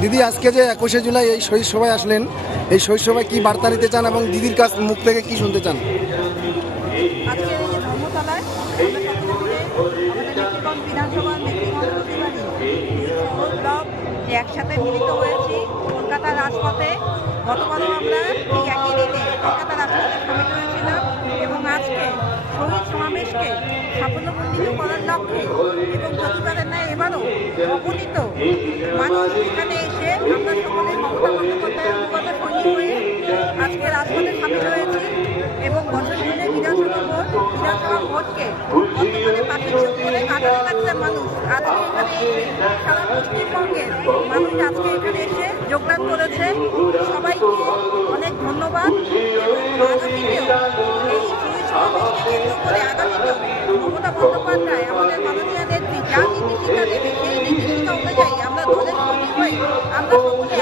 দিদি, আজকে যে একুশে জুলাই এই শহীদ সভায় আসলেন, এই শহীদ সভায় কি বার্তা নিতে চান এবং দিদির কাছ মুখ থেকে কি শুনতে চান? একসাথে মিলিত হয়েছি, কলকাতা রাজপথে গতবারও আমরা এই একই দিনে কলকাতা রাজপথে সামিল হয়েছিলাম এবং আজকে শহীদ সমাবেশকে সাফল্যমণ্ডিত করার লক্ষ্যে এবারও অগণিত মানুষ এখানে এসে আমরা সকলে মমতা বন্দ্যোপাধ্যায়ের অনুগত সৈনিক হয়ে আজকে রাজপথে সামিল হয়েছি এবং বছর বিধানসভা ভোট, বিধানসভা ভোটকে বর্তমানে পাখির চোখ করে কাটাতে মানুষ আজকে এখানে এসে সারা পশ্চিমবঙ্গের মানুষ আজকে এখানে এসে যোগদান করেছে। সবাইকে অনেক ধন্যবাদ এবং আগামীতেও এই শহীদ কেন্দ্র করে আগামীতেও Oh.